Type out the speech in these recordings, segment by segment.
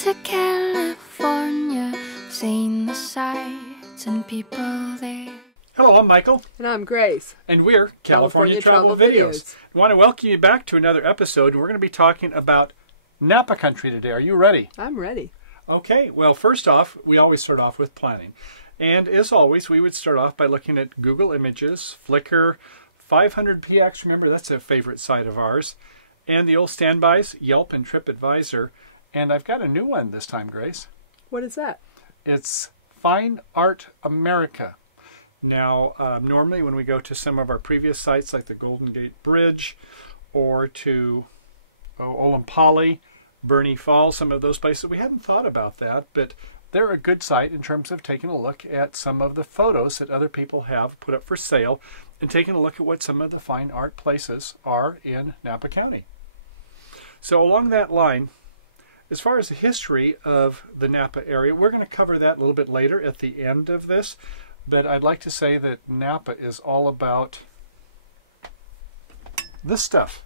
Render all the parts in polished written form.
to California, seeing the sights and people there. Hello, I'm Michael. And I'm Grace. And we're California Travel Videos. I want to welcome you back to another episode. We're going to be talking about Napa Country today. Are you ready? I'm ready. Okay, well, first off, we always start off with planning. And as always, we would start off by looking at Google Images, Flickr, 500px, remember that's a favorite site of ours, and the old standbys, Yelp and TripAdvisor. And I've got a new one this time, Grace. What is that? It's Fine Art America. Now, normally when we go to some of our previous sites like the Golden Gate Bridge or to Olampali, Bernie Falls, some of those places, we hadn't thought about that, but they're a good site in terms of taking a look at some of the photos that other people have put up for sale and taking a look at what some of the fine art places are in Napa County. So along that line, as far as the history of the Napa area, we're going to cover that a little bit later at the end of this. But I'd like to say that Napa is all about this stuff.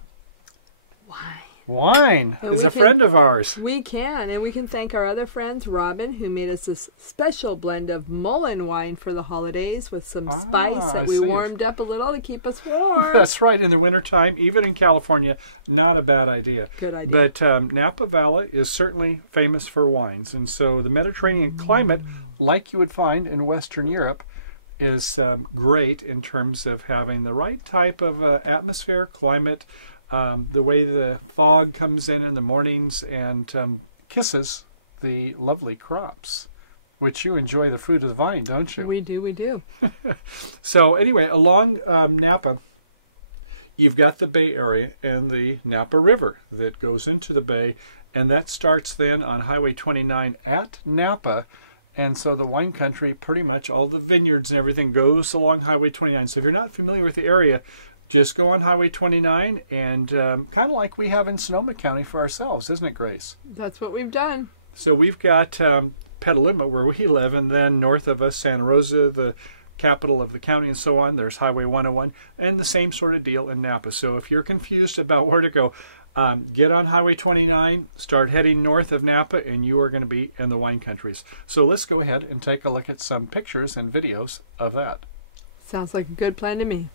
Wine is a friend of ours. We can, and we can thank our other friends, Robin, who made us this special blend of mullein wine for the holidays with some spice that we warmed up a little to keep us warm. That's right, in the wintertime, even in California, not a bad idea. Good idea. But Napa Valley is certainly famous for wines, and so the Mediterranean climate, like you would find in Western Europe, is great in terms of having the right type of atmosphere, climate, the way the fog comes in the mornings and kisses the lovely crops, which you enjoy the fruit of the vine, don't you? We do, we do. So anyway, along Napa, you've got the Bay Area and the Napa River that goes into the bay, and that starts then on Highway 29 at Napa. And so the wine country, pretty much all the vineyards and everything goes along Highway 29. So if you're not familiar with the area, just go on Highway 29 and kind of like we have in Sonoma County for ourselves, isn't it, Grace? That's what we've done. So we've got Petaluma where we live, and then north of us, Santa Rosa, the capital of the county and so on. There's Highway 101 and the same sort of deal in Napa. So if you're confused about where to go, get on Highway 29, start heading north of Napa, and you are going to be in the wine countries. So let's go ahead and take a look at some pictures and videos of that. Sounds like a good plan to me.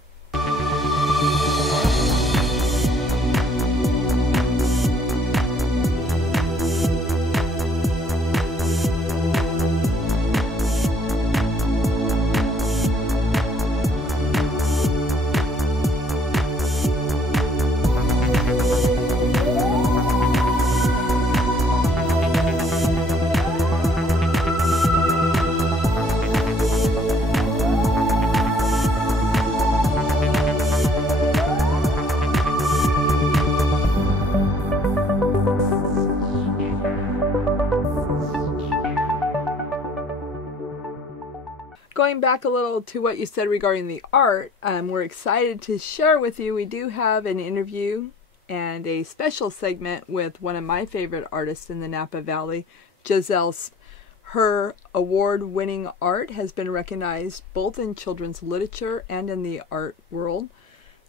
Going back a little to what you said regarding the art, we're excited to share with you, we do have an interview and a special segment with one of my favorite artists in the Napa Valley, Giselle. Her award-winning art has been recognized both in children's literature and in the art world.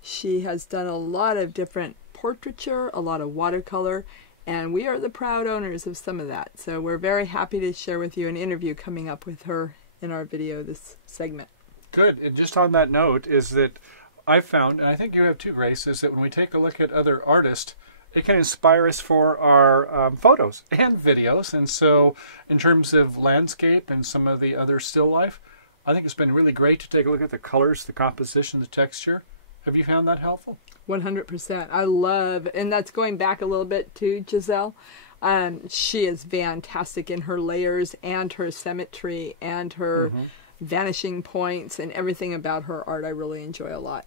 She has done a lot of different portraiture, a lot of watercolor, and we are the proud owners of some of that. So we're very happy to share with you an interview coming up with her in our video, this segment. Good. And just on that note is that I've found, and I think you have too, Grace, is that when we take a look at other artists, it can inspire us for our photos and videos. And so in terms of landscape and some of the other still life, I think it's been really great to take a look at the colors, the composition, the texture. Have you found that helpful? 100%. I love, and that's going back a little bit to Giselle. She is fantastic in her layers and her symmetry and her vanishing points and everything about her art I really enjoy a lot.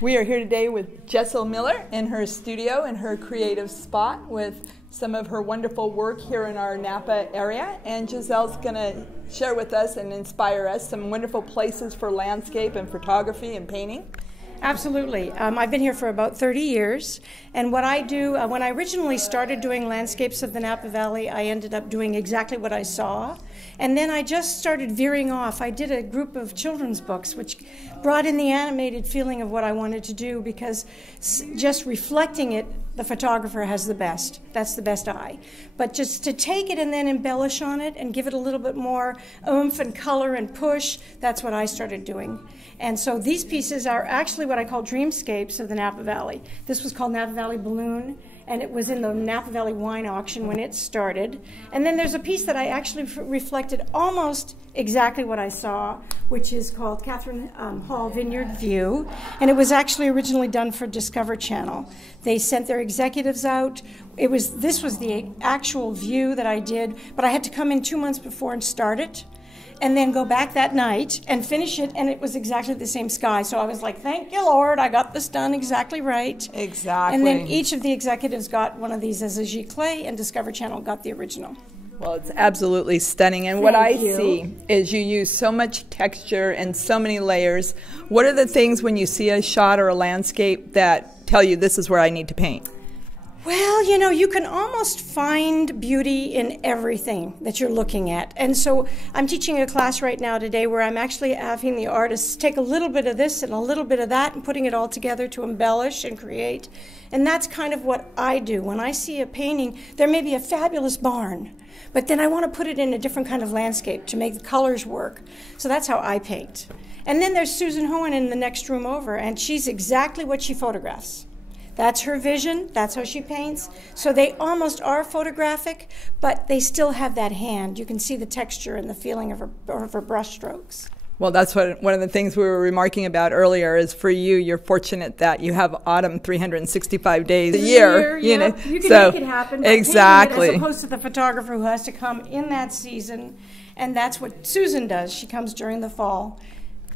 We are here today with Jessel Miller in her studio in her creative spot with some of her wonderful work here in our Napa area, and Giselle's going to share with us and inspire us some wonderful places for landscape and photography and painting. Absolutely. I've been here for about 30 years, and what I do, when I originally started doing landscapes of the Napa Valley, I ended up doing exactly what I saw. And then I just started veering off. I did a group of children's books, which brought in the animated feeling of what I wanted to do, because just reflecting it, the photographer has the best. That's the best eye. But just to take it and then embellish on it and give it a little bit more oomph and color and push, that's what I started doing. And so these pieces are actually what I call dreamscapes of the Napa Valley. This was called Napa Valley Balloon, and it was in the Napa Valley Wine Auction when it started. And then there's a piece that I actually reflected almost exactly what I saw, which is called Catherine Hall Vineyard View. And it was actually originally done for Discover Channel. They sent their executives out. This was the actual view that I did, but I had to come in 2 months before and start it, and then go back that night and finish it, and it was exactly the same sky. So I was like, thank you, Lord, I got this done exactly right. Exactly. And then each of the executives got one of these as a giclée, and Discover Channel got the original. Well, it's absolutely stunning. And what I see is you use so much texture and so many layers. What are the things when you see a shot or a landscape that tell you this is where I need to paint? Well, you know, you can almost find beauty in everything that you're looking at. And so I'm teaching a class right now today where I'm actually having the artists take a little bit of this and a little bit of that and putting it all together to embellish and create. And that's kind of what I do. When I see a painting, there may be a fabulous barn, but then I want to put it in a different kind of landscape to make the colors work. So that's how I paint. And then there's Susan Hohen in the next room over, and she's exactly what she photographs. That's her vision, that's how she paints. So they almost are photographic, but they still have that hand. You can see the texture and the feeling of her brush strokes. Well, that's one of the things we were remarking about earlier is for you, you're fortunate that you have autumn 365 days a year. You know, you can make it happen by exactly. painting it, as opposed to the photographer who has to come in that season. And that's what Susan does. She comes during the fall.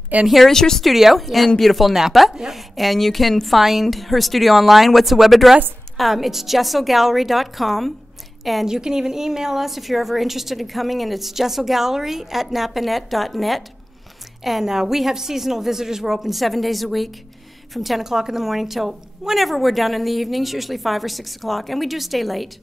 And here is your studio in beautiful Napa. Yep. And you can find her studio online. What's the web address? It's JesselGallery.com. And you can even email us if you're ever interested in coming, and it's JesselGallery@napanet.net. And we have seasonal visitors. We're open 7 days a week from 10 o'clock in the morning till whenever we're done in the evenings, usually 5 or 6 o'clock. And we do stay late.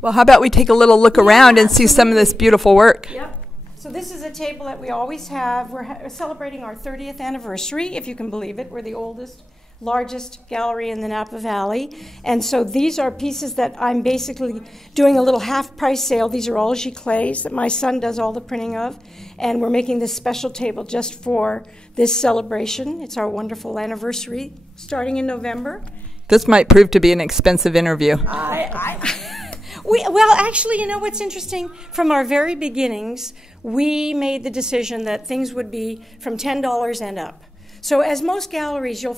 Well, how about we take a little look around and see some of this beautiful work? Yep. So this is a table that we always have. We're celebrating our 30th anniversary, if you can believe it. We're the oldest, largest gallery in the Napa Valley. And so these are pieces that I'm basically doing a little half-price sale. These are all giclées that my son does all the printing of. And we're making this special table just for this celebration. It's our wonderful anniversary starting in November. This might prove to be an expensive interview. Well, actually, you know what's interesting? From our very beginnings, we made the decision that things would be from $10 and up. So as most galleries, you'll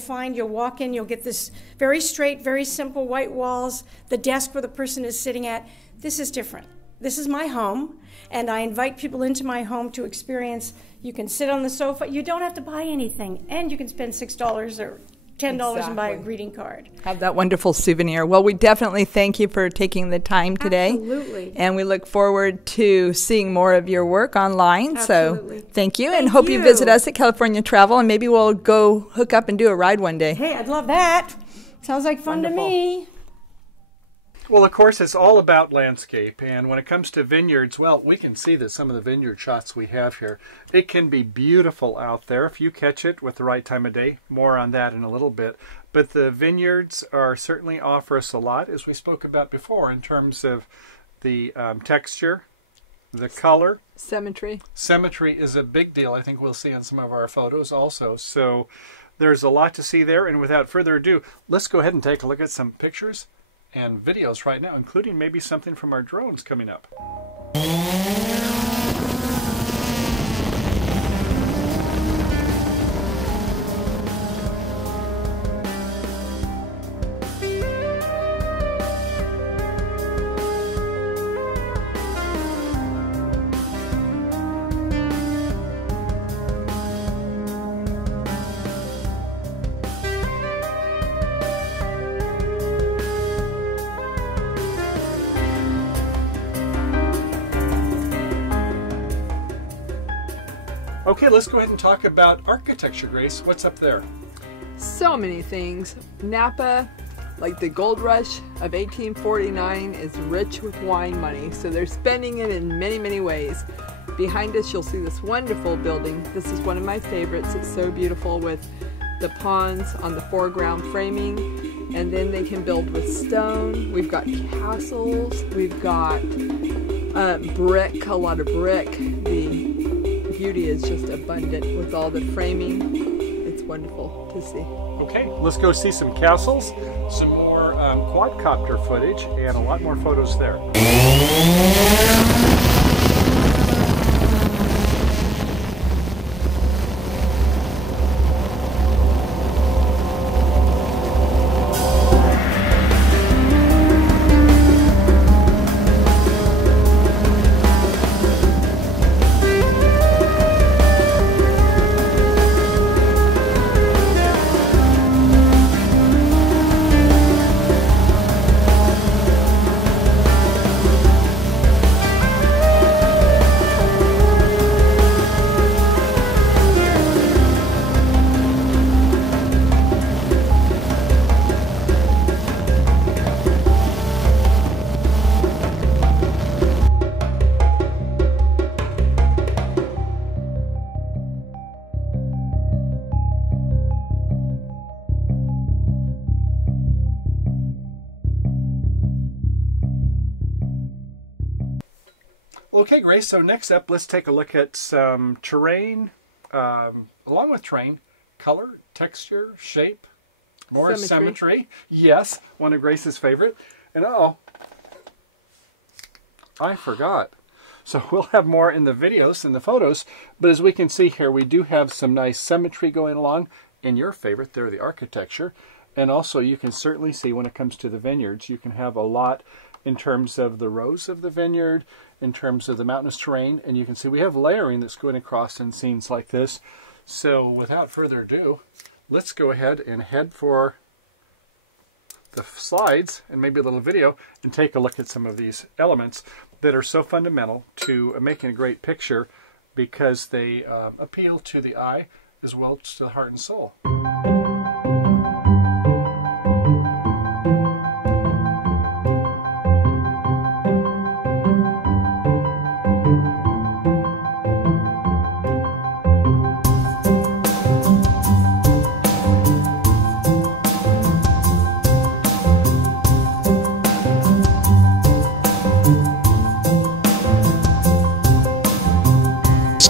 walk in, you'll get this very straight, very simple white walls, the desk where the person is sitting at. This is different. This is my home, and I invite people into my home to experience. You can sit on the sofa. You don't have to buy anything, and you can spend $6 or $10 and buy a greeting card. Have that wonderful souvenir. Well, we definitely thank you for taking the time today. Absolutely. And we look forward to seeing more of your work online. Absolutely. So thank you, and hope you visit us at California Travel, and maybe we'll go hook up and do a ride one day. Hey, I'd love that. Sounds like fun to me. Well, of course, it's all about landscape, and when it comes to vineyards, well, we can see that some of the vineyard shots we have here, it can be beautiful out there if you catch it with the right time of day. More on that in a little bit. But the vineyards certainly offer us a lot, as we spoke about before, in terms of the texture, the color. Symmetry. Symmetry is a big deal. I think we'll see on some of our photos also. So there's a lot to see there, and without further ado, let's go ahead and take a look at some pictures and videos right now, including maybe something from our drones coming up. Okay, let's go ahead and talk about architecture, Grace. What's up there? So many things. Napa Like the gold rush of 1849 is rich with wine money, so they're spending it in many, many ways. Behind us, you'll see this wonderful building. This is one of my favorites. It's so beautiful with the ponds on the foreground framing, and then they can build with stone. We've got castles. We've got brick, a lot of brick. The beauty is just abundant with all the framing. It's wonderful to see. Okay, let's go see some castles, some more quadcopter footage, and a lot more photos there. Okay, Grace, so next up, let's take a look at some terrain, along with terrain, color, texture, shape, more symmetry. Yes, one of Grace's favorite. And oh, I forgot. So we'll have more in the videos and the photos, but as we can see here, we do have some nice symmetry going along. In your favorite, there, the architecture. And also you can certainly see when it comes to the vineyards, you can have a lot in terms of the rows of the vineyard, in terms of the mountainous terrain, and you can see we have layering that's going across in scenes like this. So without further ado, let's go ahead and head for the slides and maybe a little video and take a look at some of these elements that are so fundamental to making a great picture because they appeal to the eye as well as to the heart and soul.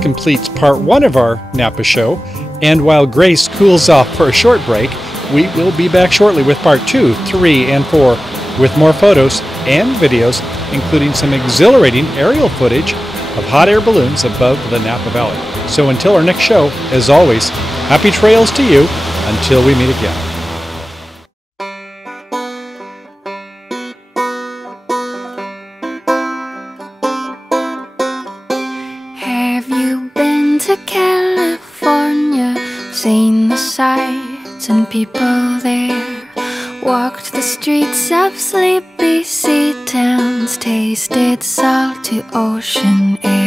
Completes part 1 of our Napa show, and while Grace cools off for a short break, we will be back shortly with part 2, 3, and 4 with more photos and videos, including some exhilarating aerial footage of hot air balloons above the Napa Valley. So until our next show, as always, happy trails to you until we meet again. Seen the sights and people there, walked the streets of sleepy sea towns, tasted salty ocean air.